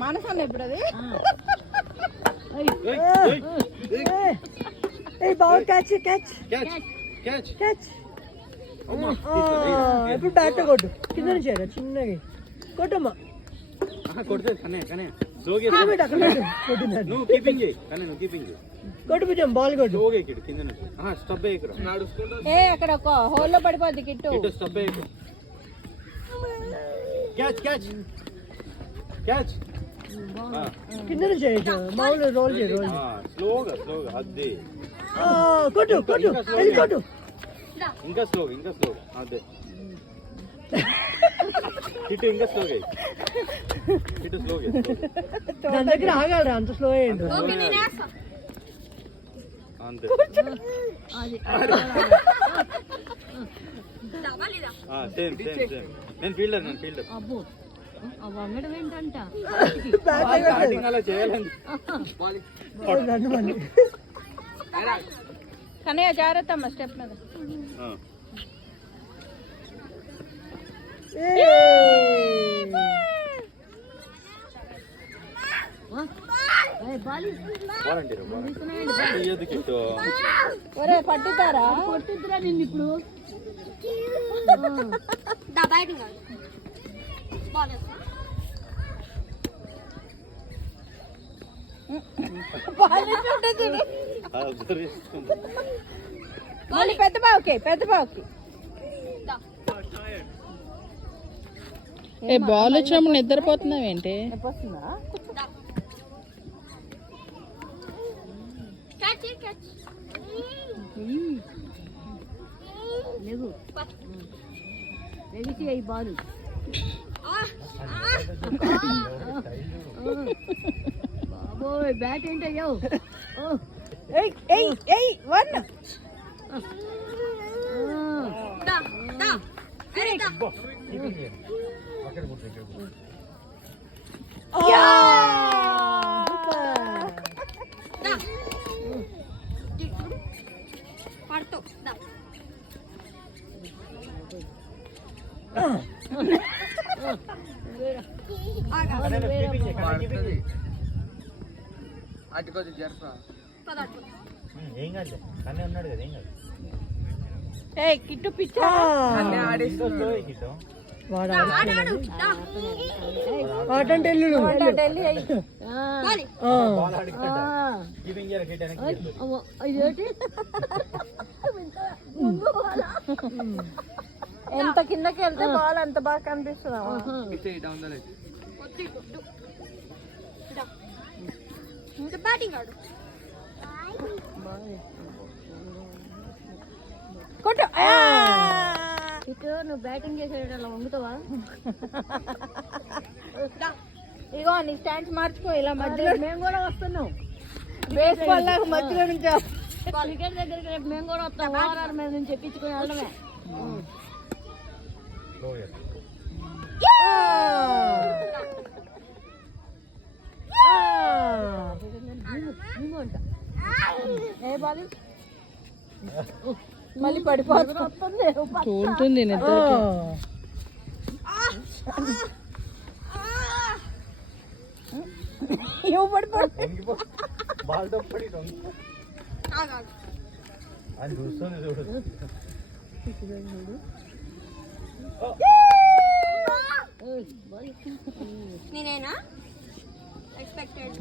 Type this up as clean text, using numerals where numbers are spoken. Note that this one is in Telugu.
మానసాన్ని ఇప్పుడు అది బాల్ క్యాచ్ క్యాచ్ క్యాచ్ ఇప్పుడు బ్యాట్ కొట్టు కింద నుంచి చిన్నగా కొట్టమ్మా కొట్టు పిచ్చం బాల్ కొట్టు అక్కడ ఒక హోల్లో పడిపోద్ది కిట్టు కింద నుంచి మామూలు రోల్ చేయ రోల్ కొట్టు కొట్టు కొట్టు ఇంకా స్లోగా అదే ఇటు ఇంకా స్లోగా ఇటు స్లోగా దాని దగ్గర ఆగాలరా అంత స్లో అయ్యిండు అంతే సేమ్ నేను ఫీల్డర్ బ్యాటింగ్ అలా చేయాలండి కన్నయ్య జాగ్రత్త అమ్మ స్టెప్ మీద ఒరే పట్టుతారా కొట్టుద్దురా నిన్ను ఇప్పుడు మళ్ళీ పెద్ద బావుకి బాల్ వచ్చినప్పుడు నిద్రపోతున్నావు ఏంటి? బాలు బాబోయ్ బ్యాట్ ఏంటయ్యో కిట్టు పిచ్చా ఎంత కిందకి వెళ్తే బాల్ అంత బాగా కనిపిస్తుంది. కొట్టు నువ్వు బ్యాటింగ్ చేసేటలా వంగుతావా? ఇగో నీ స్టాండ్స్ మార్చుకో, ఇలా మధ్యలో మేము కూడా వస్తున్నాం. బేస్ బాల్ లాగా మధ్యలో నుంచి క్రికెట్ దగ్గరికి రేపు మేము కూడా వస్తాం. ఓవరాల్ మీద నుంచి చెప్పించుకుని వెళ్ళడమే. ఏ బాలి మళ్ళీ పడిపోతుంది, తోలుతుంది నిద్ర. నేనేనా ఎక్స్పెక్టెడ్